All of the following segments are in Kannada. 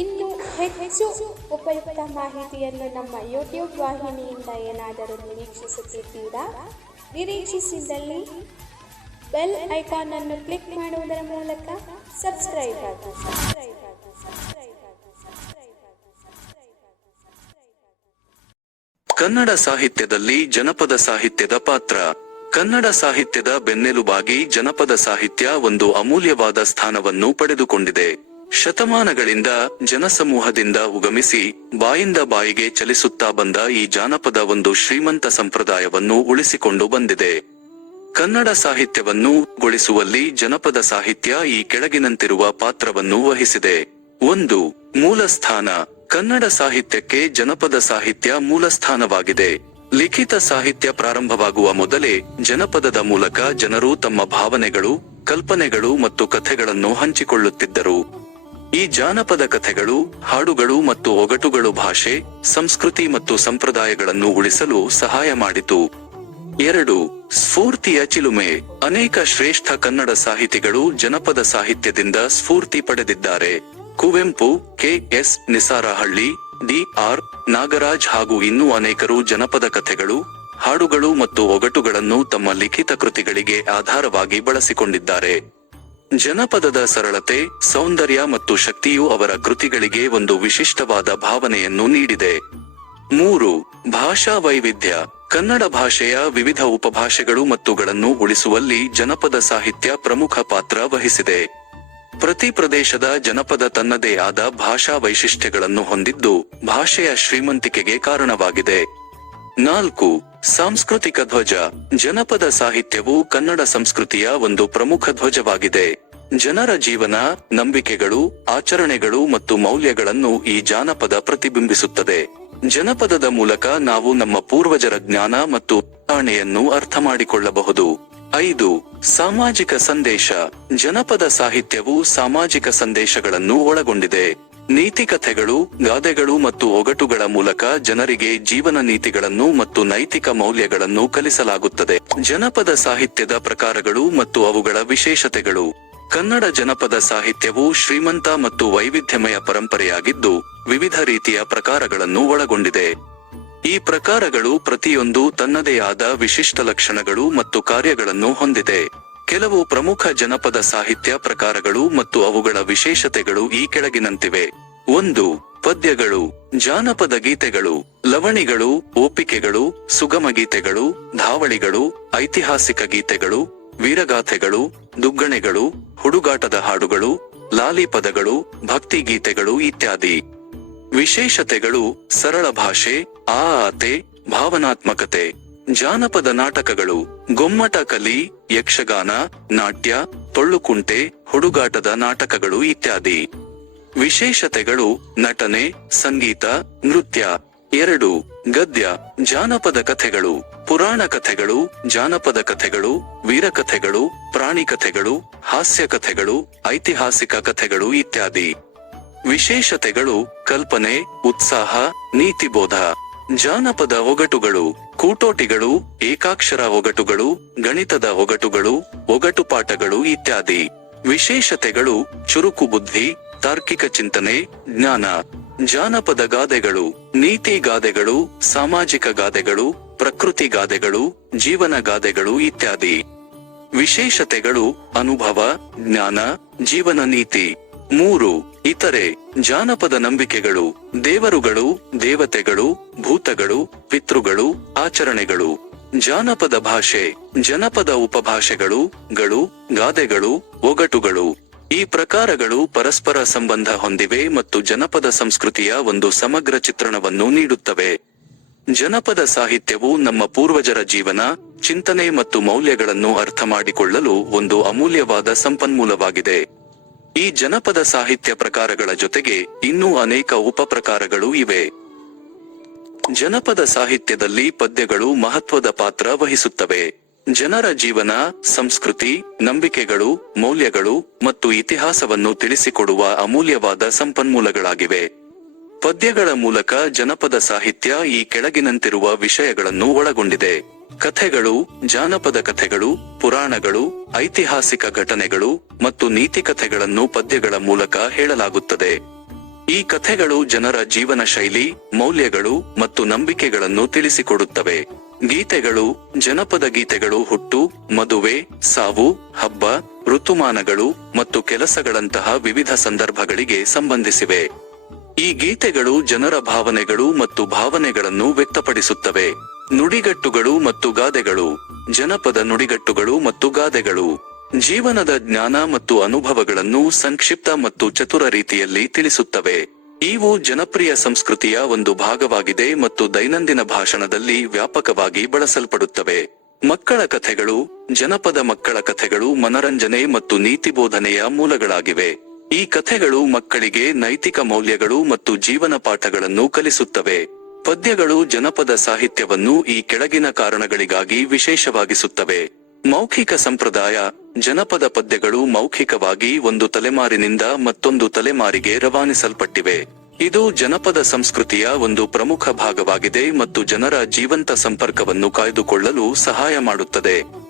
ಇನ್ನು ಹೆಚ್ಚು ಉಪಯುಕ್ತ ಮಾಹಿತಿಯನ್ನು ನಮ್ಮ ಯೂಟ್ಯೂಬ್ ವಾಹಿನಿಯಿಂದ ಏನಾದರೂ ನಿರೀಕ್ಷಿಸುತ್ತಿದ್ದೀರಾ? ನಿರೀಕ್ಷಿಸಿದಲ್ಲಿ ಬೆಲ್ ಐಕಾನ್ ಅನ್ನು ಕ್ಲಿಕ್ ಮಾಡುವುದರ ಮೂಲಕ ಆಗಿ ಆಗಿ ಆಗಿ ಆಗಿ ಸಬ್ಸ್ಕ್ರೈಬ್ ಆಗಿ. ಕನ್ನಡ ಸಾಹಿತ್ಯದಲ್ಲಿ ಜನಪದ ಸಾಹಿತ್ಯದ ಪಾತ್ರ. ಕನ್ನಡ ಸಾಹಿತ್ಯದ ಬೆನ್ನೆಲುಬಾಗಿ ಜನಪದ ಸಾಹಿತ್ಯ ಒಂದು ಅಮೂಲ್ಯವಾದ ಸ್ಥಾನವನ್ನು ಪಡೆದುಕೊಂಡಿದೆ. ಶತಮಾನಗಳಿಂದ ಜನಸಮೂಹದಿಂದ ಉಗಮಿಸಿ ಬಾಯಿಂದ ಬಾಯಿಗೆ ಚಲಿಸುತ್ತಾ ಬಂದ ಈ ಜಾನಪದ ಒಂದು ಶ್ರೀಮಂತ ಸಂಪ್ರದಾಯವನ್ನು ಉಳಿಸಿಕೊಂಡು ಬಂದಿದೆ. ಕನ್ನಡ ಸಾಹಿತ್ಯವನ್ನು ಗೊಳಿಸುವಲ್ಲಿ ಜನಪದ ಸಾಹಿತ್ಯ ಈ ಕೆಳಗಿನಂತಿರುವ ಪಾತ್ರವನ್ನು ವಹಿಸಿದೆ. ಒಂದು, ಮೂಲಸ್ಥಾನ. ಕನ್ನಡ ಸಾಹಿತ್ಯಕ್ಕೆ ಜನಪದ ಸಾಹಿತ್ಯ ಮೂಲಸ್ಥಾನವಾಗಿದೆ. ಲಿಖಿತ ಸಾಹಿತ್ಯ ಪ್ರಾರಂಭವಾಗುವ ಮೊದಲೇ ಜನಪದದ ಮೂಲಕ ಜನರು ತಮ್ಮ ಭಾವನೆಗಳು, ಕಲ್ಪನೆಗಳು ಮತ್ತು ಕಥೆಗಳನ್ನು ಹಂಚಿಕೊಳ್ಳುತ್ತಿದ್ದರು. ಈ ಜಾನಪದ ಕಥೆಗಳು, ಹಾಡುಗಳು ಮತ್ತು ಒಗಟುಗಳು ಭಾಷೆ, ಸಂಸ್ಕೃತಿ ಮತ್ತು ಸಂಪ್ರದಾಯಗಳನ್ನು ಉಳಿಸಲು ಸಹಾಯ ಮಾಡಿತು. ಎರಡು, ಸ್ಫೂರ್ತಿಯ ಚಿಲುಮೆ. ಅನೇಕ ಶ್ರೇಷ್ಠ ಕನ್ನಡ ಸಾಹಿತಿಗಳು ಜನಪದ ಸಾಹಿತ್ಯದಿಂದ ಸ್ಫೂರ್ತಿ ಪಡೆದಿದ್ದಾರೆ. ಕುವೆಂಪು ಕೆ ಎಸ್ ನಿಸಾರಹಳ್ಳಿ ಡಿ ಆರ್ ನಾಗರಾಜ್ ಹಾಗೂ ಇನ್ನೂ ಅನೇಕರು ಜನಪದ ಕಥೆಗಳು, ಹಾಡುಗಳು ಮತ್ತು ಒಗಟುಗಳನ್ನು ತಮ್ಮ ಲಿಖಿತ ಕೃತಿಗಳಿಗೆ ಆಧಾರವಾಗಿ ಬಳಸಿಕೊಂಡಿದ್ದಾರೆ. ಜನಪದದ ಸರಳತೆ, ಸೌಂದರ್ಯ ಮತ್ತು ಶಕ್ತಿಯು ಅವರ ಕೃತಿಗಳಿಗೆ ಒಂದು ವಿಶಿಷ್ಟವಾದ ಭಾವನೆಯನ್ನು ನೀಡಿದೆ. ಮೂರು, ಭಾಷಾ ವೈವಿಧ್ಯ. ಕನ್ನಡ ಭಾಷೆಯ ವಿವಿಧ ಉಪಭಾಷೆಗಳು ಮತ್ತುಗಳನ್ನು ಉಳಿಸುವಲ್ಲಿ ಜನಪದ ಸಾಹಿತ್ಯ ಪ್ರಮುಖ ಪಾತ್ರ ವಹಿಸಿದೆ. ಪ್ರತಿ ಪ್ರದೇಶದ ಜನಪದ ತನ್ನದೇ ಆದ ಭಾಷಾ ವೈಶಿಷ್ಟ್ಯಗಳನ್ನು ಹೊಂದಿದ್ದು ಭಾಷೆಯ ಶ್ರೀಮಂತಿಕೆಗೆ ಕಾರಣವಾಗಿದೆ. ನಾಲ್ಕು, ಸಾಂಸ್ಕೃತಿಕ ಧ್ವಜ. ಜನಪದ ಸಾಹಿತ್ಯವು ಕನ್ನಡ ಸಂಸ್ಕೃತಿಯ ಒಂದು ಪ್ರಮುಖ ಧ್ವಜವಾಗಿದೆ. ಜನರ ಜೀವನ, ನಂಬಿಕೆಗಳು, ಆಚರಣೆಗಳು ಮತ್ತು ಮೌಲ್ಯಗಳನ್ನು ಈ ಜಾನಪದ ಪ್ರತಿಬಿಂಬಿಸುತ್ತದೆ. ಜನಪದದ ಮೂಲಕ ನಾವು ನಮ್ಮ ಪೂರ್ವಜರ ಜ್ಞಾನ ಮತ್ತು ಉದಾಹರಣೆಯನ್ನು ಅರ್ಥ ಮಾಡಿಕೊಳ್ಳಬಹುದು ಐದು, ಸಾಮಾಜಿಕ ಸಂದೇಶ. ಜನಪದ ಸಾಹಿತ್ಯವು ಸಾಮಾಜಿಕ ಸಂದೇಶಗಳನ್ನು ಒಳಗೊಂಡಿದೆ. ನೀತಿ ಕಥೆಗಳು, ಗಾದೆಗಳು ಮತ್ತು ಒಗಟುಗಳ ಮೂಲಕ ಜನರಿಗೆ ಜೀವನ ನೀತಿಗಳನ್ನು ಮತ್ತು ನೈತಿಕ ಮೌಲ್ಯಗಳನ್ನು ಕಲಿಸಲಾಗುತ್ತದೆ. ಜನಪದ ಸಾಹಿತ್ಯದ ಪ್ರಕಾರಗಳು ಮತ್ತು ಅವುಗಳ ವಿಶೇಷತೆಗಳು. ಕನ್ನಡ ಜನಪದ ಸಾಹಿತ್ಯವು ಶ್ರೀಮಂತ ಮತ್ತು ವೈವಿಧ್ಯಮಯ ಪರಂಪರೆಯಾಗಿದ್ದು ವಿವಿಧ ರೀತಿಯ ಪ್ರಕಾರಗಳನ್ನು ಒಳಗೊಂಡಿದೆ. ಈ ಪ್ರಕಾರಗಳು ಪ್ರತಿಯೊಂದು ತನ್ನದೇ ಆದ ವಿಶಿಷ್ಟ ಲಕ್ಷಣಗಳು ಮತ್ತು ಕಾರ್ಯಗಳನ್ನು ಹೊಂದಿದೆ. ಕೆಲವು ಪ್ರಮುಖ ಜನಪದ ಸಾಹಿತ್ಯ ಪ್ರಕಾರಗಳು ಮತ್ತು ಅವುಗಳ ವಿಶೇಷತೆಗಳು ಈ ಕೆಳಗಿನಂತಿವೆ. ಒಂದು, ಪದ್ಯಗಳು, ಜಾನಪದ ಗೀತೆಗಳು, ಲವಣಿಗಳು, ಓಪಿಕೆಗಳು, ಸುಗಮ ಗೀತೆಗಳು, ಧಾವಳಿಗಳು, ಐತಿಹಾಸಿಕ ಗೀತೆಗಳು ವೀರಗಾಥೆಗಳು, ದುಗ್ಗಣೆಗಳು, ಹುಡುಗಾಟದ ಹಾಡುಗಳು ಲಾಲಿ ಪದಗಳು ಭಕ್ತಿ ಗೀತೆಗಳು ಇತ್ಯಾದಿ. ವಿಶೇಷತೆಗಳು ಸರಳ ಭಾಷೆ, ಆ ಆತೆ ಭಾವನಾತ್ಮಕತೆ. ಜಾನಪದ ನಾಟಕಗಳು, ಗೊಮ್ಮಟ ಕಲಿ, ಯಕ್ಷಗಾನ, ನಾಟ್ಯ ಟೊಳ್ಳುಕುಂಟೆ ಹುಡುಗಾಟದ ನಾಟಕಗಳು ಇತ್ಯಾದಿ. ವಿಶೇಷತೆಗಳು ನಟನೆ, ಸಂಗೀತ, ನೃತ್ಯ. ಎರಡು, ಗದ್ಯ, ಜಾನಪದ ಕಥೆಗಳು. ಪುರಾಣ ಕಥೆಗಳು, ಜಾನಪದ ಕಥೆಗಳು ವೀರಕಥೆಗಳು ಪ್ರಾಣಿ ಕಥೆಗಳು, ಹಾಸ್ಯ ಕಥೆಗಳು, ಐತಿಹಾಸಿಕ ಕಥೆಗಳು ಇತ್ಯಾದಿ. ವಿಶೇಷತೆಗಳು, ಕಲ್ಪನೆ, ಉತ್ಸಾಹ, ನೀತಿಬೋಧ. ಜಾನಪದ ಒಗಟುಗಳು, ಕೂಟೋಟಿಗಳು, ಏಕಾಕ್ಷರ ಒಗಟುಗಳು, ಗಣಿತದ ಒಗಟುಗಳು, ಒಗಟು ಪಾಠಗಳು ಇತ್ಯಾದಿ. ವಿಶೇಷತೆಗಳು, ಚುರುಕು ಬುದ್ಧಿ, ತಾರ್ಕಿಕ ಚಿಂತನೆ, ಜ್ಞಾನ. ಜಾನಪದ ಗಾದೆಗಳು, ನೀತಿ ಗಾದೆಗಳು, ಸಾಮಾಜಿಕ ಗಾದೆಗಳು ಪ್ರಕೃತಿ ಗಾದೆಗಳು, ಜೀವನ ಗಾದೆಗಳು ಇತ್ಯಾದಿ. ವಿಶೇಷತೆಗಳು, ಅನುಭವ, ಜ್ಞಾನ, ಜೀವನ ನೀತಿ. ಮೂರು, ಇತರೆ, ಜಾನಪದ ನಂಬಿಕೆಗಳು, ದೇವರುಗಳು, ದೇವತೆಗಳು, ಭೂತಗಳು, ಪಿತೃಗಳು, ಆಚರಣೆಗಳು. ಜಾನಪದ ಭಾಷೆ, ಜನಪದ ಉಪಭಾಷೆಗಳು, ಗಳು, ಗಾದೆಗಳು, ಒಗಟುಗಳು. ಈ ಪ್ರಕಾರಗಳು ಪರಸ್ಪರ ಸಂಬಂಧ ಹೊಂದಿವೆ ಮತ್ತು ಜನಪದ ಸಂಸ್ಕೃತಿಯ ಒಂದು ಸಮಗ್ರ ಚಿತ್ರಣವನ್ನು ನೀಡುತ್ತವೆ. ಜನಪದ ಸಾಹಿತ್ಯವು ನಮ್ಮ ಪೂರ್ವಜರ ಜೀವನ, ಚಿಂತನೆ ಮತ್ತು ಮೌಲ್ಯಗಳನ್ನು ಅರ್ಥ ಮಾಡಿಕೊಳ್ಳಲು ಒಂದು ಅಮೂಲ್ಯವಾದ ಸಂಪನ್ಮೂಲವಾಗಿದೆ. ಈ ಜನಪದ ಸಾಹಿತ್ಯ ಪ್ರಕಾರಗಳ ಜೊತೆಗೆ ಇನ್ನೂ ಅನೇಕ ಉಪಪ್ರಕಾರಗಳು ಇವೆ. ಜನಪದ ಸಾಹಿತ್ಯದಲ್ಲಿ ಪದ್ಯಗಳು ಮಹತ್ವದ ಪಾತ್ರ ವಹಿಸುತ್ತವೆ. ಜನರ ಜೀವನ, ಸಂಸ್ಕೃತಿ, ನಂಬಿಕೆಗಳು, ಮೌಲ್ಯಗಳು ಮತ್ತು ಇತಿಹಾಸವನ್ನು ತಿಳಿಸಿಕೊಡುವ ಅಮೂಲ್ಯವಾದ ಸಂಪನ್ಮೂಲಗಳಾಗಿವೆ. ಪದ್ಯಗಳ ಮೂಲಕ ಜನಪದ ಸಾಹಿತ್ಯ ಈ ಕೆಳಗಿನಂತಿರುವ ವಿಷಯಗಳನ್ನು ಒಳಗೊಂಡಿದೆ. ಕಥೆಗಳು, ಜಾನಪದ ಕಥೆಗಳು, ಪುರಾಣಗಳು, ಐತಿಹಾಸಿಕ ಘಟನೆಗಳು ಮತ್ತು ನೀತಿಕಥೆಗಳನ್ನು ಪದ್ಯಗಳ ಮೂಲಕ ಹೇಳಲಾಗುತ್ತದೆ. ಈ ಕಥೆಗಳು ಜನರ ಜೀವನ ಶೈಲಿ, ಮೌಲ್ಯಗಳು ಮತ್ತು ನಂಬಿಕೆಗಳನ್ನು ತಿಳಿಸಿಕೊಡುತ್ತವೆ. ಗೀತೆಗಳು, ಜನಪದ ಗೀತೆಗಳು ಹುಟ್ಟು, ಮದುವೆ, ಸಾವು, ಹಬ್ಬ, ಋತುಮಾನಗಳು ಮತ್ತು ಕೆಲಸಗಳಂತಹ ವಿವಿಧ ಸಂದರ್ಭಗಳಿಗೆ ಸಂಬಂಧಿಸಿವೆ. ಈ ಗೀತೆಗಳು ಜನರ ಭಾವನೆಗಳು ಮತ್ತು ಭಾವನೆಗಳನ್ನು ವ್ಯಕ್ತಪಡಿಸುತ್ತವೆ. ನುಡಿಗಟ್ಟುಗಳು ಮತ್ತು ಗಾದೆಗಳು, ಜನಪದ ನುಡಿಗಟ್ಟುಗಳು ಮತ್ತು ಗಾದೆಗಳು, ಜೀವನದ ಜ್ಞಾನ ಮತ್ತು ಅನುಭವಗಳನ್ನು ಸಂಕ್ಷಿಪ್ತ ಮತ್ತು ಚತುರ ರೀತಿಯಲ್ಲಿ ತಿಳಿಸುತ್ತವೆ. ಇವು ಜನಪ್ರಿಯ ಸಂಸ್ಕೃತಿಯ ಒಂದು ಭಾಗವಾಗಿದೆ ಮತ್ತು ದೈನಂದಿನ ಭಾಷಣದಲ್ಲಿ ವ್ಯಾಪಕವಾಗಿ ಬಳಸಲ್ಪಡುತ್ತವೆ. ಮಕ್ಕಳ ಕಥೆಗಳು, ಜನಪದ ಮಕ್ಕಳ ಕಥೆಗಳು ಮನರಂಜನೆ ಮತ್ತು ನೀತಿ ಬೋಧನೆಯ ಮೂಲಗಳಾಗಿವೆ. ಈ ಕಥೆಗಳು ಮಕ್ಕಳಿಗೆ ನೈತಿಕ ಮೌಲ್ಯಗಳು ಮತ್ತು ಜೀವನ ಪಾಠಗಳನ್ನು ಕಲಿಸುತ್ತವೆ. ಪದ್ಯಗಳು ಜನಪದ ಸಾಹಿತ್ಯವನ್ನು ಈ ಕೆಳಗಿನ ಕಾರಣಗಳಿಗಾಗಿ ವಿಶೇಷವಾಗಿಸುತ್ತವೆ. ಮೌಖಿಕ ಸಂಪ್ರದಾಯ, ಜನಪದ ಪದ್ಯಗಳು ಮೌಖಿಕವಾಗಿ ಒಂದು ತಲೆಮಾರಿನಿಂದ ಮತ್ತೊಂದು ತಲೆಮಾರಿಗೆ ರವಾನಿಸಲ್ಪಟ್ಟಿವೆ. ಇದು ಜನಪದ ಸಂಸ್ಕೃತಿಯ ಒಂದು ಪ್ರಮುಖ ಭಾಗವಾಗಿದೆ ಮತ್ತು ಜನರ ಜೀವಂತ ಸಂಪರ್ಕವನ್ನು ಕಾಯ್ದುಕೊಳ್ಳಲು ಸಹಾಯ ಮಾಡುತ್ತದೆ.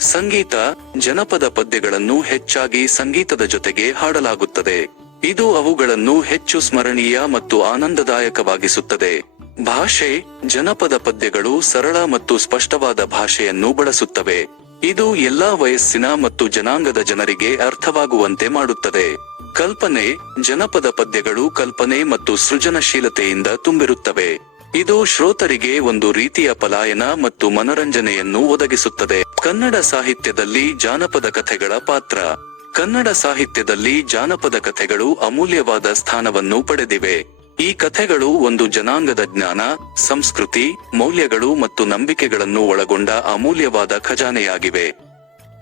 ಸಂಗೀತ ಜನಪದ ಪದ್ಯಗಳನ್ನು ಹೆಚ್ಚಾಗಿ ಸಂಗೀತದ ಜೊತೆಗೆ ಹಾಡಲಾಗುತ್ತದೆ. ಇದು ಅವುಗಳನ್ನು ಹೆಚ್ಚು ಸ್ಮರಣೀಯ ಮತ್ತು ಆನಂದದಾಯಕವಾಗಿಸುತ್ತದೆ. ಭಾಷೆ, ಜನಪದ ಪದ್ಯಗಳು ಸರಳ ಮತ್ತು ಸ್ಪಷ್ಟವಾದ ಭಾಷೆಯನ್ನು ಬಳಸುತ್ತವೆ. ಇದು ಎಲ್ಲಾ ವಯಸ್ಸಿನ ಮತ್ತು ಜನಾಂಗದ ಜನರಿಗೆ ಅರ್ಥವಾಗುವಂತೆ ಮಾಡುತ್ತದೆ. ಕಲ್ಪನೆ, ಜನಪದ ಪದ್ಯಗಳು ಕಲ್ಪನೆ ಮತ್ತು ಸೃಜನಶೀಲತೆಯಿಂದ ತುಂಬಿರುತ್ತವೆ. ಇದು ಶ್ರೋತರಿಗೆ ಒಂದು ರೀತಿಯ ಪಲಾಯನ ಮತ್ತು ಮನರಂಜನೆಯನ್ನು ಒದಗಿಸುತ್ತದೆ. ಕನ್ನಡ ಸಾಹಿತ್ಯದಲ್ಲಿ ಜಾನಪದ ಕಥೆಗಳ ಪಾತ್ರ. ಕನ್ನಡ ಸಾಹಿತ್ಯದಲ್ಲಿ ಜಾನಪದ ಕಥೆಗಳು ಅಮೂಲ್ಯವಾದ ಸ್ಥಾನವನ್ನು ಪಡೆದಿವೆ. ಈ ಕಥೆಗಳು ಒಂದು ಜನಾಂಗದ ಜ್ಞಾನ, ಸಂಸ್ಕೃತಿ, ಮೌಲ್ಯಗಳು ಮತ್ತು ನಂಬಿಕೆಗಳನ್ನು ಒಳಗೊಂಡ ಅಮೂಲ್ಯವಾದ ಖಜಾನೆಯಾಗಿವೆ.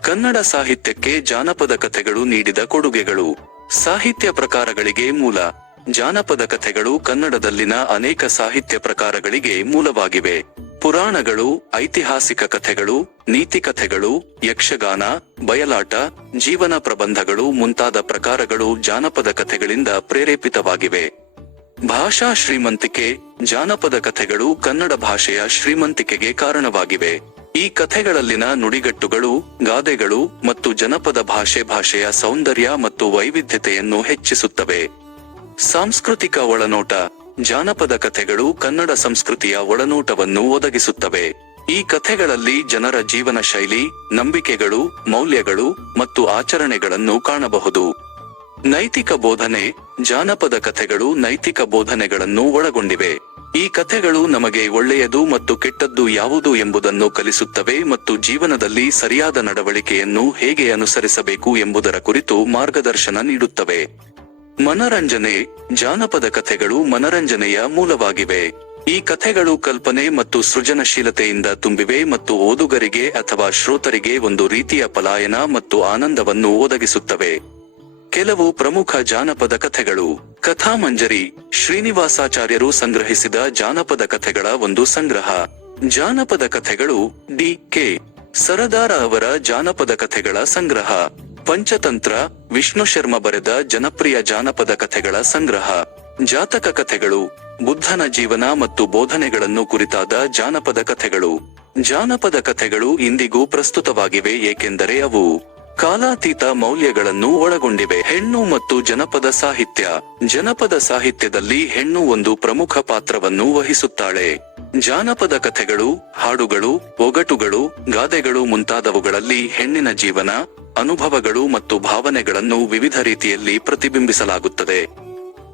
ಕನ್ನಡ ಸಾಹಿತ್ಯಕ್ಕೆ ಜಾನಪದ ಕಥೆಗಳು ನೀಡಿದ ಕೊಡುಗೆಗಳು. ಸಾಹಿತ್ಯ ಪ್ರಕಾರಗಳಿಗೆ ಮೂಲ. ಜಾನಪದ ಕಥೆಗಳು ಕನ್ನಡದಲ್ಲಿನ ಅನೇಕ ಸಾಹಿತ್ಯ ಪ್ರಕಾರಗಳಿಗೆ ಮೂಲವಾಗಿವೆ. ಪುರಾಣಗಳು, ಐತಿಹಾಸಿಕ ಕಥೆಗಳು, ನೀತಿ ಕಥೆಗಳು, ಯಕ್ಷಗಾನ, ಬಯಲಾಟ, ಜೀವನ ಪ್ರಬಂಧಗಳು ಮುಂತಾದ ಪ್ರಕಾರಗಳು ಜಾನಪದ ಕಥೆಗಳಿಂದ ಪ್ರೇರೇಪಿತವಾಗಿವೆ. ಭಾಷಾ ಶ್ರೀಮಂತಿಕೆ, ಜಾನಪದ ಕಥೆಗಳು ಕನ್ನಡ ಭಾಷೆಯ ಶ್ರೀಮಂತಿಕೆಗೆ ಕಾರಣವಾಗಿವೆ. ಈ ಕಥೆಗಳಲ್ಲಿನ ನುಡಿಗಟ್ಟುಗಳು, ಗಾದೆಗಳು ಮತ್ತು ಜನಪದ ಭಾಷೆ ಭಾಷೆಯ ಸೌಂದರ್ಯ ಮತ್ತು ವೈವಿಧ್ಯತೆಯನ್ನು ಹೆಚ್ಚಿಸುತ್ತವೆ. ಸಾಂಸ್ಕೃತಿಕ ಒಳನೋಟ ಜಾನಪದ ಕಥೆಗಳು ಕನ್ನಡ ಸಂಸ್ಕೃತಿಯ ಒಳನೋಟವನ್ನು ಒದಗಿಸುತ್ತವೆ. ಈ ಕಥೆಗಳಲ್ಲಿ ಜನರ ಜೀವನ ಶೈಲಿ, ನಂಬಿಕೆಗಳು, ಮೌಲ್ಯಗಳು ಮತ್ತು ಆಚರಣೆಗಳನ್ನು ಕಾಣಬಹುದು. ನೈತಿಕ ಬೋಧನೆ, ಜಾನಪದ ಕಥೆಗಳು ನೈತಿಕ ಬೋಧನೆಗಳನ್ನು ಒಳಗೊಂಡಿವೆ. ಈ ಕಥೆಗಳು ನಮಗೆ ಒಳ್ಳೆಯದು ಮತ್ತು ಕೆಟ್ಟದ್ದು ಯಾವುದು ಎಂಬುದನ್ನು ಕಲಿಸುತ್ತವೆ ಮತ್ತು ಜೀವನದಲ್ಲಿ ಸರಿಯಾದ ನಡವಳಿಕೆಯನ್ನು ಹೇಗೆ ಅನುಸರಿಸಬೇಕು ಎಂಬುದರ ಕುರಿತು ಮಾರ್ಗದರ್ಶನ ನೀಡುತ್ತವೆ. ಮನರಂಜನೆ, ಜಾನಪದ ಕಥೆಗಳು ಮನರಂಜನೆಯ ಮೂಲವಾಗಿವೆ. ಈ ಕಥೆಗಳು ಕಲ್ಪನೆ ಮತ್ತು ಸೃಜನಶೀಲತೆಯಿಂದ ತುಂಬಿವೆ ಮತ್ತು ಓದುಗರಿಗೆ ಅಥವಾ ಶ್ರೋತರಿಗೆ ಒಂದು ರೀತಿಯ ಪಲಾಯನ ಮತ್ತು ಆನಂದವನ್ನು ಒದಗಿಸುತ್ತವೆ. ಕೆಲವು ಪ್ರಮುಖ ಜಾನಪದ ಕಥೆಗಳು. ಕಥಾಮಂಜರಿ, ಶ್ರೀನಿವಾಸಾಚಾರ್ಯರು ಸಂಗ್ರಹಿಸಿದ ಜಾನಪದ ಕಥೆಗಳ ಒಂದು ಸಂಗ್ರಹ. ಜಾನಪದ ಕಥೆಗಳು ಡಿ ಕೆ. ಸರದಾರ ಅವರ ಜಾನಪದ ಕಥೆಗಳ ಸಂಗ್ರಹ. ಪಂಚತಂತ್ರ, ವಿಷ್ಣು ಶರ್ಮ ಬರೆದ ಜನಪ್ರಿಯ ಜಾನಪದ ಕಥೆಗಳ ಸಂಗ್ರಹ. ಜಾತಕ ಕಥೆಗಳು, ಬುದ್ಧನ ಜೀವನ ಮತ್ತು ಬೋಧನೆಗಳನ್ನು ಕುರಿತಾದ ಜಾನಪದ ಕಥೆಗಳು. ಜಾನಪದ ಕಥೆಗಳು ಇಂದಿಗೂ ಪ್ರಸ್ತುತವಾಗಿವೆ ಏಕೆಂದರೆ ಅವು ಕಾಲಾತೀತ ಮೌಲ್ಯಗಳನ್ನು ಒಳಗೊಂಡಿವೆ. ಹೆಣ್ಣು ಮತ್ತು ಜನಪದ ಸಾಹಿತ್ಯ. ಜನಪದ ಸಾಹಿತ್ಯದಲ್ಲಿ ಹೆಣ್ಣು ಒಂದು ಪ್ರಮುಖ ಪಾತ್ರವನ್ನು ವಹಿಸುತ್ತಾಳೆ. ಜಾನಪದ ಕಥೆಗಳು, ಹಾಡುಗಳು, ಒಗಟುಗಳು, ಗಾದೆಗಳು ಮುಂತಾದವುಗಳಲ್ಲಿ ಹೆಣ್ಣಿನ ಜೀವನ ಅನುಭವಗಳು ಮತ್ತು ಭಾವನೆಗಳನ್ನು ವಿವಿಧ ರೀತಿಯಲ್ಲಿ ಪ್ರತಿಬಿಂಬಿಸಲಾಗುತ್ತದೆ.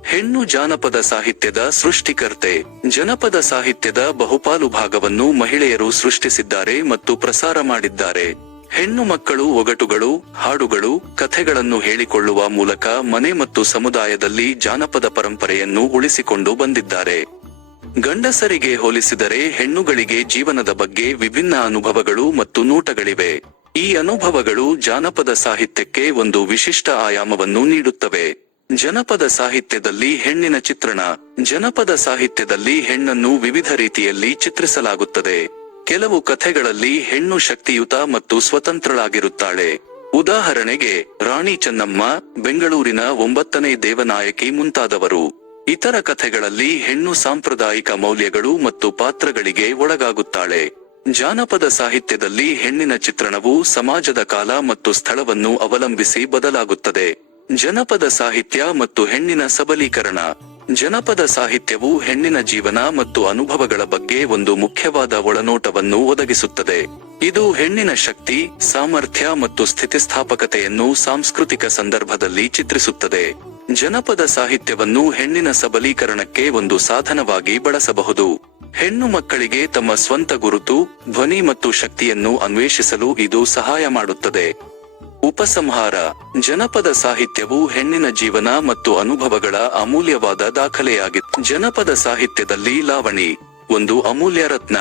ಹೆಣ್ಣು ಜಾನಪದ ಸಾಹಿತ್ಯದ ಸೃಷ್ಟಿಕರ್ತೆ, ಜನಪದ ಸಾಹಿತ್ಯದ ಬಹುಪಾಲು ಭಾಗವನ್ನು ಮಹಿಳೆಯರು ಸೃಷ್ಟಿಸಿದ್ದಾರೆ ಮತ್ತು ಪ್ರಸಾರ ಮಾಡಿದ್ದಾರೆ. ಹೆಣ್ಣು ಮಕ್ಕಳು ಒಗಟುಗಳು, ಹಾಡುಗಳು, ಕಥೆಗಳನ್ನು ಹೇಳಿಕೊಳ್ಳುವ ಮೂಲಕ ಮನೆ ಮತ್ತು ಸಮುದಾಯದಲ್ಲಿ ಜಾನಪದ ಪರಂಪರೆಯನ್ನು ಉಳಿಸಿಕೊಂಡು ಬಂದಿದ್ದಾರೆ. ಗಂಡಸರಿಗೆ ಹೋಲಿಸಿದರೆ ಹೆಣ್ಣುಗಳಿಗೆ ಜೀವನದ ಬಗ್ಗೆ ವಿಭಿನ್ನ ಅನುಭವಗಳು ಮತ್ತು ನೋಟಗಳಿವೆ. ಈ ಅನುಭವಗಳು ಜಾನಪದ ಸಾಹಿತ್ಯಕ್ಕೆ ಒಂದು ವಿಶಿಷ್ಟ ಆಯಾಮವನ್ನು ನೀಡುತ್ತವೆ. ಜನಪದ ಸಾಹಿತ್ಯದಲ್ಲಿ ಹೆಣ್ಣಿನ ಚಿತ್ರಣ, ಜನಪದ ಸಾಹಿತ್ಯದಲ್ಲಿ ಹೆಣ್ಣನ್ನು ವಿವಿಧ ರೀತಿಯಲ್ಲಿ ಚಿತ್ರಿಸಲಾಗುತ್ತದೆ. ಕೆಲವು ಕಥೆಗಳಲ್ಲಿ ಹೆಣ್ಣು ಶಕ್ತಿಯುತ ಮತ್ತು ಸ್ವತಂತ್ರಳಾಗಿರುತ್ತಾಳೆ. ಉದಾಹರಣೆಗೆ, ರಾಣಿ ಚೆನ್ನಮ್ಮ, ಬೆಂಗಳೂರಿನ ಒಂಬತ್ತನೇ ದೇವನಾಯಕಿ ಮುಂತಾದವರು. ಇತರ ಕಥೆಗಳಲ್ಲಿ ಹೆಣ್ಣು ಸಾಂಪ್ರದಾಯಿಕ ಮೌಲ್ಯಗಳು ಮತ್ತು ಪಾತ್ರಗಳಿಗೆ ಒಳಗಾಗುತ್ತಾಳೆ. ಜಾನಪದ ಸಾಹಿತ್ಯದಲ್ಲಿ ಹೆಣ್ಣಿನ ಚಿತ್ರಣವು ಸಮಾಜದ ಕಾಲ ಮತ್ತು ಸ್ಥಳವನ್ನು ಅವಲಂಬಿಸಿ ಬದಲಾಗುತ್ತದೆ. ಜನಪದ ಸಾಹಿತ್ಯ ಮತ್ತು ಹೆಣ್ಣಿನ ಸಬಲೀಕರಣ. ಜನಪದ ಸಾಹಿತ್ಯವು ಹೆಣ್ಣಿನ ಜೀವನ ಮತ್ತು ಅನುಭವಗಳ ಬಗ್ಗೆ ಒಂದು ಮುಖ್ಯವಾದ ಒಳನೋಟವನ್ನು ಒದಗಿಸುತ್ತದೆ. ಇದು ಹೆಣ್ಣಿನ ಶಕ್ತಿ, ಸಾಮರ್ಥ್ಯ ಮತ್ತು ಸ್ಥಿತಿಸ್ಥಾಪಕತೆಯನ್ನು ಸಾಂಸ್ಕೃತಿಕ ಸಂದರ್ಭದಲ್ಲಿ ಚಿತ್ರಿಸುತ್ತದೆ. ಜನಪದ ಸಾಹಿತ್ಯವನ್ನು ಹೆಣ್ಣಿನ ಸಬಲೀಕರಣಕ್ಕೆ ಒಂದು ಸಾಧನವಾಗಿ ಬಳಸಬಹುದು. ಹೆಣ್ಣು ಮಕ್ಕಳಿಗೆ ತಮ್ಮ ಸ್ವಂತ ಗುರುತು, ಧ್ವನಿ ಮತ್ತು ಶಕ್ತಿಯನ್ನು ಅನ್ವೇಷಿಸಲು ಇದು ಸಹಾಯ ಮಾಡುತ್ತದೆ. ಉಪಸಂಹಾರ. ಜನಪದ ಸಾಹಿತ್ಯವು ಹೆಣ್ಣಿನ ಜೀವನ ಮತ್ತು ಅನುಭವಗಳ ಅಮೂಲ್ಯವಾದ ದಾಖಲೆಯಾಗಿತ್ತು. ಜನಪದ ಸಾಹಿತ್ಯದಲ್ಲಿ ಲಾವಣಿ, ಒಂದು ಅಮೂಲ್ಯ ರತ್ನ.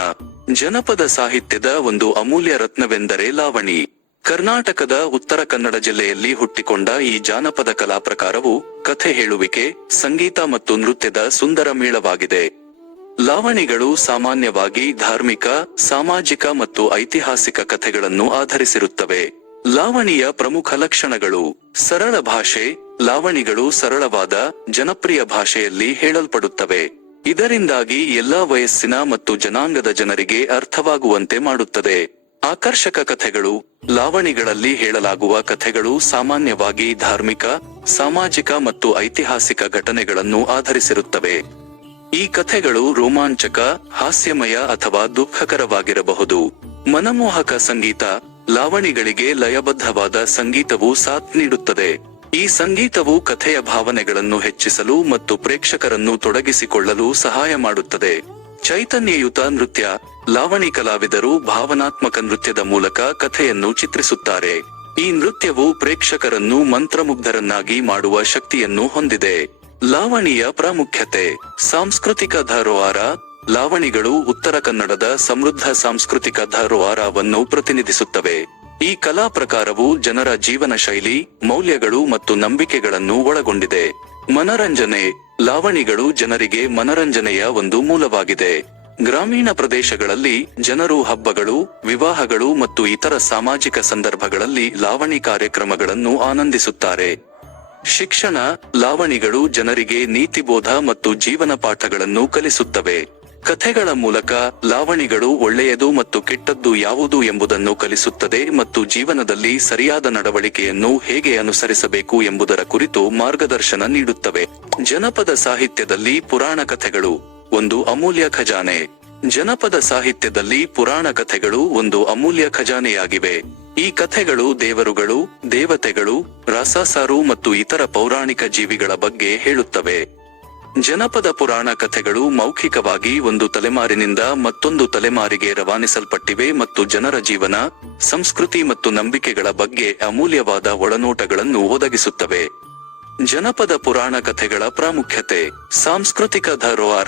ಜನಪದ ಸಾಹಿತ್ಯದ ಒಂದು ಅಮೂಲ್ಯ ರತ್ನವೆಂದರೆ ಲಾವಣಿ. ಕರ್ನಾಟಕದ ಉತ್ತರ ಕನ್ನಡ ಜಿಲ್ಲೆಯಲ್ಲಿ ಹುಟ್ಟಿಕೊಂಡ ಈ ಜಾನಪದ ಕಲಾ ಪ್ರಕಾರವು ಕಥೆ ಹೇಳುವಿಕೆ, ಸಂಗೀತ ಮತ್ತು ನೃತ್ಯದ ಸುಂದರ ಮೇಳವಾಗಿದೆ. ಲಾವಣಿಗಳು ಸಾಮಾನ್ಯವಾಗಿ ಧಾರ್ಮಿಕ, ಸಾಮಾಜಿಕ ಮತ್ತು ಐತಿಹಾಸಿಕ ಕಥೆಗಳನ್ನು ಆಧರಿಸಿರುತ್ತವೆ. ಲಾವಣಿಯ ಪ್ರಮುಖ ಲಕ್ಷಣಗಳು ಸರಳ ಭಾಷೆ, ಲಾವಣಿಗಳು ಸರಳವಾದ, ಜನಪ್ರಿಯ ಭಾಷೆಯಲ್ಲಿ ಹೇಳಲ್ಪಡುತ್ತವೆ. ಇದರಿಂದಾಗಿ ಎಲ್ಲಾ ವಯಸ್ಸಿನ ಮತ್ತು ಜನಾಂಗದ ಜನರಿಗೆ ಅರ್ಥವಾಗುವಂತೆ ಮಾಡುತ್ತದೆ. ಆಕರ್ಷಕ ಕಥೆಗಳು ಲಾವಣಿಗಳಲ್ಲಿ ಹೇಳಲಾಗುವ ಕಥೆಗಳು ಸಾಮಾನ್ಯವಾಗಿ ಧಾರ್ಮಿಕ, ಸಾಮಾಜಿಕ ಮತ್ತು ಐತಿಹಾಸಿಕ ಘಟನೆಗಳನ್ನು ಆಧರಿಸಿರುತ್ತವೆ. ಈ ಕಥೆಗಳು ರೋಮಾಂಚಕ, ಹಾಸ್ಯಮಯ ಅಥವಾ ದುಃಖಕರವಾಗಿರಬಹುದು. ಮನಮೋಹಕ ಸಂಗೀತ, ಲಾವಣಿಗಳಿಗೆ ಲಯಬದ್ಧವಾದ ಸಂಗೀತವು ಸಾಥ್ ನೀಡುತ್ತದೆ. ಈ ಸಂಗೀತವು ಕಥೆಯ ಭಾವನೆಗಳನ್ನು ಹೆಚ್ಚಿಸಲು ಮತ್ತು ಪ್ರೇಕ್ಷಕರನ್ನು ತೊಡಗಿಸಿಕೊಳ್ಳಲು ಸಹಾಯ ಮಾಡುತ್ತದೆ. ಚೈತನ್ಯಯುತ ನೃತ್ಯ, ಲಾವಣಿ ಕಲಾವಿದರು ಭಾವನಾತ್ಮಕ ನೃತ್ಯದ ಮೂಲಕ ಕಥೆಯನ್ನು ಚಿತ್ರಿಸುತ್ತಾರೆ. ಈ ನೃತ್ಯವು ಪ್ರೇಕ್ಷಕರನ್ನು ಮಂತ್ರಮುಗ್ಧರನ್ನಾಗಿ ಮಾಡುವ ಶಕ್ತಿಯನ್ನು ಹೊಂದಿದೆ. ಲಾವಣಿಯ ಪ್ರಾಮುಖ್ಯತೆ. ಸಾಂಸ್ಕೃತಿಕ ಧಾರವಾರ. ಲಾವಣಿಗಳು ಉತ್ತರ ಕನ್ನಡದ ಸಮೃದ್ಧ ಸಾಂಸ್ಕೃತಿಕ ಧಾರವಾರವನ್ನು ಪ್ರತಿನಿಧಿಸುತ್ತವೆ. ಈ ಕಲಾ ಪ್ರಕಾರವು ಜನರ ಜೀವನ ಶೈಲಿ, ಮೌಲ್ಯಗಳು ಮತ್ತು ನಂಬಿಕೆಗಳನ್ನು ಒಳಗೊಂಡಿದೆ. ಮನರಂಜನೆ. ಲಾವಣಿಗಳು ಜನರಿಗೆ ಮನರಂಜನೆಯ ಒಂದು ಮೂಲವಾಗಿದೆ. ಗ್ರಾಮೀಣ ಪ್ರದೇಶಗಳಲ್ಲಿ ಜನರು ಹಬ್ಬಗಳು, ವಿವಾಹಗಳು ಮತ್ತು ಇತರ ಸಾಮಾಜಿಕ ಸಂದರ್ಭಗಳಲ್ಲಿ ಲಾವಣಿ ಕಾರ್ಯಕ್ರಮಗಳನ್ನು ಆನಂದಿಸುತ್ತಾರೆ. ಶಿಕ್ಷಣ ಲಾವಣಿಗಳು ಜನರಿಗೆ ನೀತಿಬೋಧ ಮತ್ತು ಜೀವನ ಪಾಠಗಳನ್ನು ಕಲಿಸುತ್ತವೆ. ಕಥೆಗಳ ಮೂಲಕ ಲಾವಣಿಗಳು ಒಳ್ಳೆಯದು ಮತ್ತು ಕೆಟ್ಟದ್ದು ಯಾವುದು ಎಂಬುದನ್ನು ಕಲಿಸುತ್ತದೆ ಮತ್ತು ಜೀವನದಲ್ಲಿ ಸರಿಯಾದ ನಡವಳಿಕೆಯನ್ನು ಹೇಗೆ ಅನುಸರಿಸಬೇಕು ಎಂಬುದರ ಕುರಿತು ಮಾರ್ಗದರ್ಶನ ನೀಡುತ್ತವೆ. ಜನಪದ ಸಾಹಿತ್ಯದಲ್ಲಿ ಪುರಾಣ ಕಥೆಗಳು ಒಂದು ಅಮೂಲ್ಯ ಖಜಾನೆ. ಜನಪದ ಸಾಹಿತ್ಯದಲ್ಲಿ ಪುರಾಣ ಕಥೆಗಳು ಒಂದು ಅಮೂಲ್ಯ ಖಜಾನೆಯಾಗಿವೆ. ಈ ಕಥೆಗಳು ದೇವರುಗಳು, ದೇವತೆಗಳು, ರಸಸರು ಮತ್ತು ಇತರ ಪೌರಾಣಿಕ ಜೀವಿಗಳ ಬಗ್ಗೆ ಹೇಳುತ್ತವೆ. ಜನಪದ ಪುರಾಣ ಕಥೆಗಳು ಮೌಖಿಕವಾಗಿ ಒಂದು ತಲೆಮಾರಿನಿಂದ ಮತ್ತೊಂದು ತಲೆಮಾರಿಗೆ ರವಾನಿಸಲ್ಪಟ್ಟಿವೆ ಮತ್ತು ಜನರ ಜೀವನ, ಸಂಸ್ಕೃತಿ ಮತ್ತು ನಂಬಿಕೆಗಳ ಬಗ್ಗೆ ಅಮೂಲ್ಯವಾದ ಒಳನೋಟಗಳನ್ನು ಒದಗಿಸುತ್ತವೆ. ಜನಪದ ಪುರಾಣ ಕಥೆಗಳ ಪ್ರಾಮುಖ್ಯತೆ. ಸಾಂಸ್ಕೃತಿಕ ಧಾರವಾರ.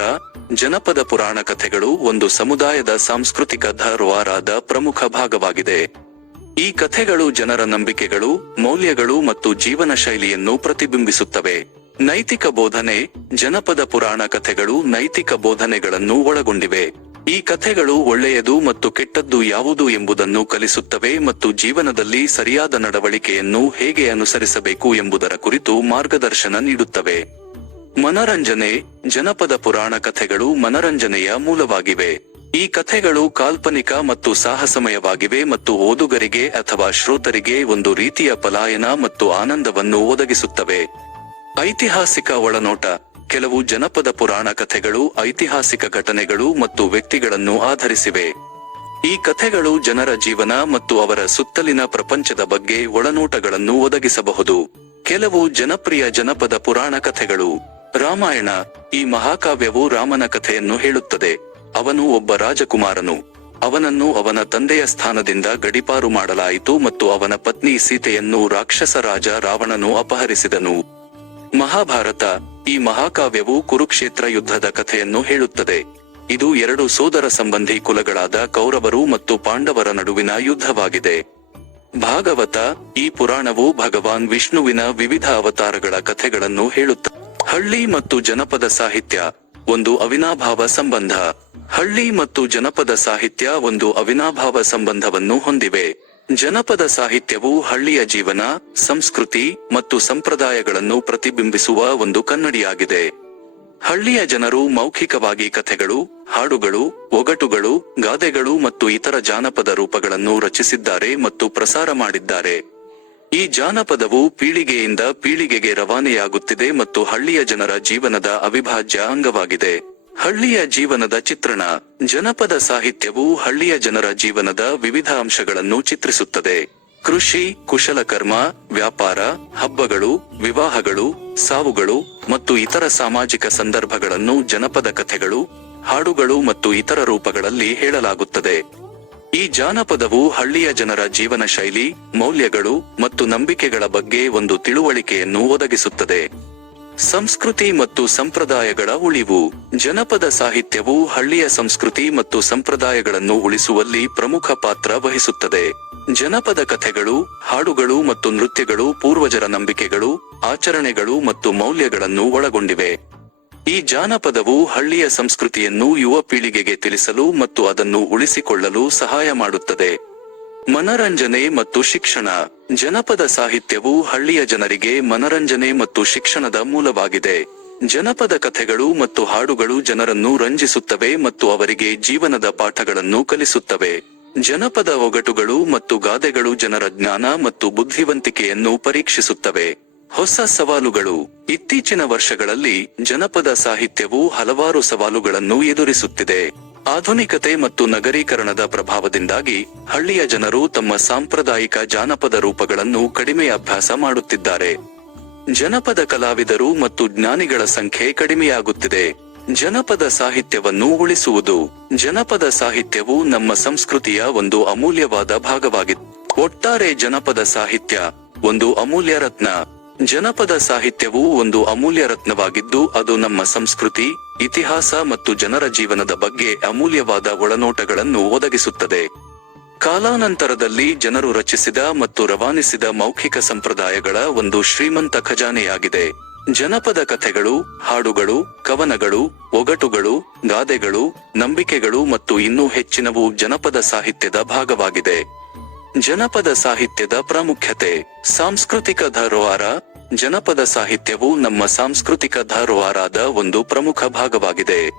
ಜನಪದ ಪುರಾಣ ಕಥೆಗಳು ಒಂದು ಸಮುದಾಯದ ಸಾಂಸ್ಕೃತಿಕ ಧಾರವಾರದ ಪ್ರಮುಖ ಭಾಗವಾಗಿದೆ. ಈ ಕಥೆಗಳು ಜನರ ನಂಬಿಕೆಗಳು, ಮೌಲ್ಯಗಳು ಮತ್ತು ಜೀವನ ಶೈಲಿಯನ್ನು ಪ್ರತಿಬಿಂಬಿಸುತ್ತವೆ. ನೈತಿಕ ಬೋಧನೆ, ಜನಪದ ಪುರಾಣ ಕಥೆಗಳು ನೈತಿಕ ಬೋಧನೆಗಳನ್ನು ಒಳಗೊಂಡಿವೆ. ಈ ಕಥೆಗಳು ಒಳ್ಳೆಯದು ಮತ್ತು ಕೆಟ್ಟದ್ದು ಯಾವುದು ಎಂಬುದನ್ನು ಕಲಿಸುತ್ತವೆ ಮತ್ತು ಜೀವನದಲ್ಲಿ ಸರಿಯಾದ ನಡವಳಿಕೆಯನ್ನು ಹೇಗೆ ಅನುಸರಿಸಬೇಕು ಎಂಬುದರ ಕುರಿತು ಮಾರ್ಗದರ್ಶನ ನೀಡುತ್ತವೆ. ಮನರಂಜನೆ, ಜನಪದ ಪುರಾಣ ಕಥೆಗಳು ಮನರಂಜನೆಯ ಮೂಲವಾಗಿವೆ. ಈ ಕಥೆಗಳು ಕಾಲ್ಪನಿಕ ಮತ್ತು ಸಾಹಸಮಯವಾಗಿವೆ ಮತ್ತು ಓದುಗರಿಗೆ ಅಥವಾ ಶ್ರೋತರಿಗೆ ಒಂದು ರೀತಿಯ ಪಲಾಯನ ಮತ್ತು ಆನಂದವನ್ನು ಒದಗಿಸುತ್ತವೆ. ಐತಿಹಾಸಿಕ ಒಳನೋಟ. ಕೆಲವು ಜನಪದ ಪುರಾಣ ಕಥೆಗಳು, ಐತಿಹಾಸಿಕ ಘಟನೆಗಳು ಮತ್ತು ವ್ಯಕ್ತಿಗಳನ್ನು ಆಧರಿಸಿವೆ. ಈ ಕಥೆಗಳು ಜನರ ಜೀವನ ಮತ್ತು ಅವರ ಸುತ್ತಲಿನ ಪ್ರಪಂಚದ ಬಗ್ಗೆ ಒಳನೋಟಗಳನ್ನು ಒದಗಿಸಬಹುದು. ಕೆಲವು ಜನಪ್ರಿಯ ಜನಪದ ಪುರಾಣ ಕಥೆಗಳು. ರಾಮಾಯಣ. ಈ ಮಹಾಕಾವ್ಯವು ರಾಮನ ಕಥೆಯನ್ನು ಹೇಳುತ್ತದೆ. ಅವನು ಒಬ್ಬ ರಾಜಕುಮಾರನು. ಅವನನ್ನು ಅವನ ತಂದೆಯ ಸ್ಥಾನದಿಂದ ಗಡಿಪಾರು ಮಾಡಲಾಯಿತು ಮತ್ತು ಅವನ ಪತ್ನಿ ಸೀತೆಯನ್ನು ರಾಕ್ಷಸ ರಾಜ ರಾವಣನು ಅಪಹರಿಸಿದನು. ಮಹಾಭಾರತ, ಈ ಮಹಾಕಾವ್ಯವು ಕುರುಕ್ಷೇತ್ರ ಯುದ್ಧದ ಕಥೆಯನ್ನು ಹೇಳುತ್ತದೆ. ಇದು ಎರಡು ಸೋದರ ಸಂಬಂಧಿ ಕುಲಗಳಾದ ಕೌರವರು ಮತ್ತು ಪಾಂಡವರ ನಡುವಿನ ಯುದ್ಧವಾಗಿದೆ. ಭಾಗವತ, ಈ ಪುರಾಣವು ಭಗವಾನ್ ವಿಷ್ಣುವಿನ ವಿವಿಧ ಅವತಾರಗಳ ಕಥೆಗಳನ್ನು ಹೇಳುತ್ತ, ಹಳ್ಳಿ ಮತ್ತು ಜನಪದ ಸಾಹಿತ್ಯ. ಒಂದು ಅವಿನಾಭಾವ ಸಂಬಂಧ. ಹಳ್ಳಿ ಮತ್ತು ಜನಪದ ಸಾಹಿತ್ಯ ಒಂದು ಅವಿನಾಭಾವ ಸಂಬಂಧವನ್ನು ಹೊಂದಿವೆ. ಜನಪದ ಸಾಹಿತ್ಯವು ಹಳ್ಳಿಯ ಜೀವನ, ಸಂಸ್ಕೃತಿ ಮತ್ತು ಸಂಪ್ರದಾಯಗಳನ್ನು ಪ್ರತಿಬಿಂಬಿಸುವ ಒಂದು ಕನ್ನಡಿಯಾಗಿದೆ. ಹಳ್ಳಿಯ ಜನರು ಮೌಖಿಕವಾಗಿ ಕಥೆಗಳು, ಹಾಡುಗಳು, ಒಗಟುಗಳು, ಗಾದೆಗಳು ಮತ್ತು ಇತರ ಜಾನಪದ ರೂಪಗಳನ್ನು ರಚಿಸಿದ್ದಾರೆ ಮತ್ತು ಪ್ರಸಾರ ಮಾಡಿದ್ದಾರೆ. ಈ ಜಾನಪದವು ಪೀಳಿಗೆಯಿಂದ ಪೀಳಿಗೆಗೆ ರವಾನೆಯಾಗುತ್ತಿದೆ ಮತ್ತು ಹಳ್ಳಿಯ ಜನರ ಜೀವನದ ಅವಿಭಾಜ್ಯ ಅಂಗವಾಗಿದೆ. ಹಳ್ಳಿಯ ಜೀವನದ ಚಿತ್ರಣ, ಜನಪದ ಸಾಹಿತ್ಯವು ಹಳ್ಳಿಯ ಜನರ ಜೀವನದ ವಿವಿಧ ಅಂಶಗಳನ್ನು ಚಿತ್ರಿಸುತ್ತದೆ. ಕೃಷಿ ಕುಶಲಕರ್ಮ ವ್ಯಾಪಾರ, ಹಬ್ಬಗಳು, ವಿವಾಹಗಳು, ಸಾವುಗಳು ಮತ್ತು ಇತರ ಸಾಮಾಜಿಕ ಸಂದರ್ಭಗಳನ್ನು ಜನಪದ ಕಥೆಗಳು, ಹಾಡುಗಳು ಮತ್ತು ಇತರ ರೂಪಗಳಲ್ಲಿ ಹೇಳಲಾಗುತ್ತದೆ. ಈ ಜಾನಪದವು ಹಳ್ಳಿಯ ಜನರ ಜೀವನ ಶೈಲಿ, ಮೌಲ್ಯಗಳು ಮತ್ತು ನಂಬಿಕೆಗಳ ಬಗ್ಗೆ ಒಂದು ತಿಳುವಳಿಕೆಯನ್ನು ಒದಗಿಸುತ್ತದೆ. ಸಂಸ್ಕೃತಿ ಮತ್ತು ಸಂಪ್ರದಾಯಗಳ ಉಳಿವು. ಜನಪದ ಸಾಹಿತ್ಯವು ಹಳ್ಳಿಯ ಸಂಸ್ಕೃತಿ ಮತ್ತು ಸಂಪ್ರದಾಯಗಳನ್ನು ಉಳಿಸುವಲ್ಲಿ ಪ್ರಮುಖ ಪಾತ್ರ ವಹಿಸುತ್ತದೆ. ಜನಪದ ಕಥೆಗಳು, ಹಾಡುಗಳು ಮತ್ತು ನೃತ್ಯಗಳು ಪೂರ್ವಜರ ನಂಬಿಕೆಗಳು, ಆಚರಣೆಗಳು ಮತ್ತು ಮೌಲ್ಯಗಳನ್ನು ಒಳಗೊಂಡಿವೆ. ಈ ಜಾನಪದವು ಹಳ್ಳಿಯ ಸಂಸ್ಕೃತಿಯನ್ನು ಯುವ ಪೀಳಿಗೆಗೆ ತಿಳಿಸಲು ಮತ್ತು ಅದನ್ನು ಉಳಿಸಿಕೊಳ್ಳಲು ಸಹಾಯ ಮಾಡುತ್ತದೆ. ಮನರಂಜನೆ ಮತ್ತು ಶಿಕ್ಷಣ. ಜನಪದ ಸಾಹಿತ್ಯವು ಹಳ್ಳಿಯ ಜನರಿಗೆ ಮನರಂಜನೆ ಮತ್ತು ಶಿಕ್ಷಣದ ಮೂಲವಾಗಿದೆ. ಜನಪದ ಕಥೆಗಳು ಮತ್ತು ಹಾಡುಗಳು ಜನರನ್ನು ರಂಜಿಸುತ್ತವೆ ಮತ್ತು ಅವರಿಗೆ ಜೀವನದ ಪಾಠಗಳನ್ನು ಕಲಿಸುತ್ತವೆ. ಜನಪದ ಒಗಟುಗಳು ಮತ್ತು ಗಾದೆಗಳು ಜನರ ಜ್ಞಾನ ಮತ್ತು ಬುದ್ಧಿವಂತಿಕೆಯನ್ನು ಪರೀಕ್ಷಿಸುತ್ತವೆ. ಹೊಸ ಸವಾಲುಗಳು. ಇತ್ತೀಚಿನ ವರ್ಷಗಳಲ್ಲಿ ಜನಪದ ಸಾಹಿತ್ಯವು ಹಲವಾರು ಸವಾಲುಗಳನ್ನು ಎದುರಿಸುತ್ತಿದೆ. ಆಧುನಿಕತೆ ಮತ್ತು ನಗರೀಕರಣದ ಪ್ರಭಾವದಿಂದಾಗಿ ಹಳ್ಳಿಯ ಜನರು ತಮ್ಮ ಸಾಂಪ್ರದಾಯಿಕ ಜಾನಪದ ರೂಪಗಳನ್ನು ಕಡಿಮೆ ಅಭ್ಯಾಸ ಮಾಡುತ್ತಿದ್ದಾರೆ. ಜನಪದ ಕಲಾವಿದರು ಮತ್ತು ಜ್ಞಾನಿಗಳ ಸಂಖ್ಯೆ ಕಡಿಮೆಯಾಗುತ್ತಿದೆ. ಜನಪದ ಸಾಹಿತ್ಯವನ್ನು ಉಳಿಸುವುದು. ಜನಪದ ಸಾಹಿತ್ಯವು ನಮ್ಮ ಸಂಸ್ಕೃತಿಯ ಒಂದು ಅಮೂಲ್ಯವಾದ ಭಾಗವಾಗಿದೆ ಒಟ್ಟಾರೆ ಜನಪದ ಸಾಹಿತ್ಯ ಒಂದು ಅಮೂಲ್ಯ ರತ್ನ. ಜನಪದ ಸಾಹಿತ್ಯವು ಒಂದು ಅಮೂಲ್ಯ ರತ್ನವಾಗಿದ್ದು ಅದು ನಮ್ಮ ಸಂಸ್ಕೃತಿ, ಇತಿಹಾಸ ಮತ್ತು ಜನರ ಜೀವನದ ಬಗ್ಗೆ ಅಮೂಲ್ಯವಾದ ಒಳನೋಟಗಳನ್ನು ಒದಗಿಸುತ್ತದೆ. ಕಾಲಾನಂತರದಲ್ಲಿ ಜನರು ರಚಿಸಿದ ಮತ್ತು ರವಾನಿಸಿದ ಮೌಖಿಕ ಸಂಪ್ರದಾಯಗಳ ಒಂದು ಶ್ರೀಮಂತ ಖಜಾನೆಯಾಗಿದೆ. ಜನಪದ ಕಥೆಗಳು, ಹಾಡುಗಳು, ಕವನಗಳು, ಒಗಟುಗಳು, ಗಾದೆಗಳು, ನಂಬಿಕೆಗಳು ಮತ್ತು ಇನ್ನೂ ಹೆಚ್ಚಿನವು ಜನಪದ ಸಾಹಿತ್ಯದ ಭಾಗವಾಗಿದೆ. ಜನಪದ ಸಾಹಿತ್ಯದ ಪ್ರಾಮುಖ್ಯತೆ, ಸಾಂಸ್ಕೃತಿಕ ಧಾರವಾರ ಜನಪದ ಸಾಹಿತ್ಯವು ನಮ್ಮ ಸಾಂಸ್ಕೃತಿಕ ಧಾರುವಾರಾದ ಒಂದು ಪ್ರಮುಖ ಭಾಗವಾಗಿದೆ.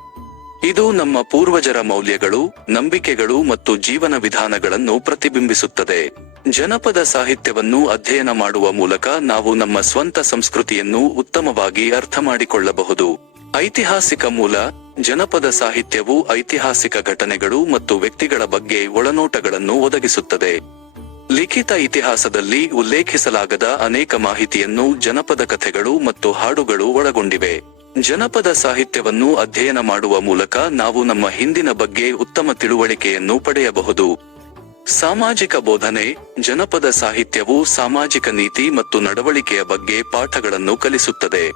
ಇದು ನಮ್ಮ ಪೂರ್ವಜರ ಮೌಲ್ಯಗಳು, ನಂಬಿಕೆಗಳು ಮತ್ತು ಜೀವನ ವಿಧಾನಗಳನ್ನು ಪ್ರತಿಬಿಂಬಿಸುತ್ತದೆ. ಜನಪದ ಸಾಹಿತ್ಯವನ್ನು ಅಧ್ಯಯನ ಮಾಡುವ ಮೂಲಕ ನಾವು ನಮ್ಮ ಸ್ವಂತ ಸಂಸ್ಕೃತಿಯನ್ನು ಉತ್ತಮವಾಗಿ ಅರ್ಥ ಮಾಡಿಕೊಳ್ಳಬಹುದು. ಐತಿಹಾಸಿಕ ಮೂಲ, ಜನಪದ ಸಾಹಿತ್ಯವು ಐತಿಹಾಸಿಕ ಘಟನೆಗಳು ಮತ್ತು ವ್ಯಕ್ತಿಗಳ ಬಗ್ಗೆ ಒಳನೋಟಗಳನ್ನು ಒದಗಿಸುತ್ತದೆ. ಲಿಖಿತ ಇತಿಹಾಸದಲ್ಲಿ ಉಲ್ಲೇಖಿಸಲಾಗದ ಅನೇಕ ಮಾಹಿತಿಯನ್ನು ಜನಪದ ಕಥೆಗಳು ಮತ್ತು ಹಾಡುಗಳು ಒಳಗೊಂಡಿವೆ. ಜನಪದ ಸಾಹಿತ್ಯವನ್ನು ಅಧ್ಯಯನ ಮಾಡುವ ಮೂಲಕ ನಾವು ನಮ್ಮ ಹಿಂದಿನ ಬಗ್ಗೆ ಉತ್ತಮ ತಿಳುವಳಿಕೆಯನ್ನು ಪಡೆಯಬಹುದು. ಸಾಮಾಜಿಕ ಬೋಧನೆ, ಜನಪದ ಸಾಹಿತ್ಯವು ಸಾಮಾಜಿಕ ನೀತಿ ಮತ್ತು ನಡವಳಿಕೆಯ ಬಗ್ಗೆ ಪಾಠಗಳನ್ನು ಕಲಿಸುತ್ತದೆ.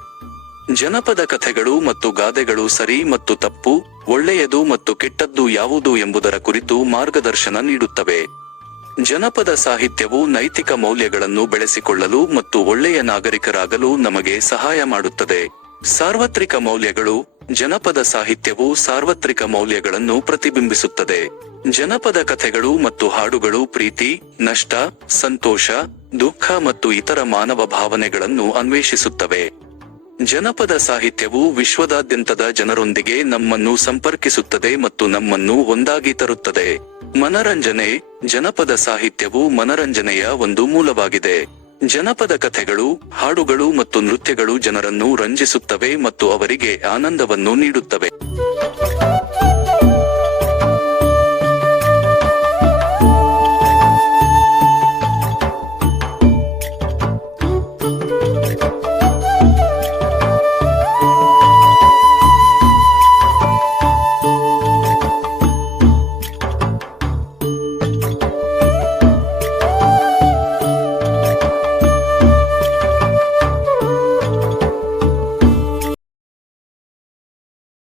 ಜನಪದ ಕಥೆಗಳು ಮತ್ತು ಗಾದೆಗಳು ಸರಿ ಮತ್ತು ತಪ್ಪು, ಒಳ್ಳೆಯದು ಮತ್ತು ಕೆಟ್ಟದ್ದು ಯಾವುದು ಎಂಬುದರ ಕುರಿತು ಮಾರ್ಗದರ್ಶನ ನೀಡುತ್ತವೆ. ಜನಪದ ಸಾಹಿತ್ಯವು ನೈತಿಕ ಮೌಲ್ಯಗಳನ್ನು ಬೆಳೆಸಿಕೊಳ್ಳಲು ಮತ್ತು ಒಳ್ಳೆಯ ನಾಗರಿಕರಾಗಲು ನಮಗೆ ಸಹಾಯ ಮಾಡುತ್ತದೆ. ಸಾರ್ವತ್ರಿಕ ಮೌಲ್ಯಗಳು ಜನಪದ ಸಾಹಿತ್ಯವು ಸಾರ್ವತ್ರಿಕ ಮೌಲ್ಯಗಳನ್ನು ಪ್ರತಿಬಿಂಬಿಸುತ್ತದೆ. ಜನಪದ ಕಥೆಗಳು ಮತ್ತು ಹಾಡುಗಳು ಪ್ರೀತಿ, ನಷ್ಟ, ಸಂತೋಷ, ದುಃಖ ಮತ್ತು ಇತರ ಮಾನವ ಭಾವನೆಗಳನ್ನು ಅನ್ವೇಷಿಸುತ್ತವೆ. ಜನಪದ ಸಾಹಿತ್ಯವು ವಿಶ್ವದಾದ್ಯಂತದ ಜನರೊಂದಿಗೆ ನಮ್ಮನ್ನು ಸಂಪರ್ಕಿಸುತ್ತದೆ ಮತ್ತು ನಮ್ಮನ್ನು ಒಂದಾಗಿ ತರುತ್ತದೆ. ಮನರಂಜನೆ, ಜನಪದ ಸಾಹಿತ್ಯವು ಮನರಂಜನೆಯ ಒಂದು ಮೂಲವಾಗಿದೆ. ಜನಪದ ಕಥೆಗಳು, ಹಾಡುಗಳು ಮತ್ತು ನೃತ್ಯಗಳು ಜನರನ್ನು ರಂಜಿಸುತ್ತವೆ ಮತ್ತು ಅವರಿಗೆ ಆನಂದವನ್ನು ನೀಡುತ್ತವೆ.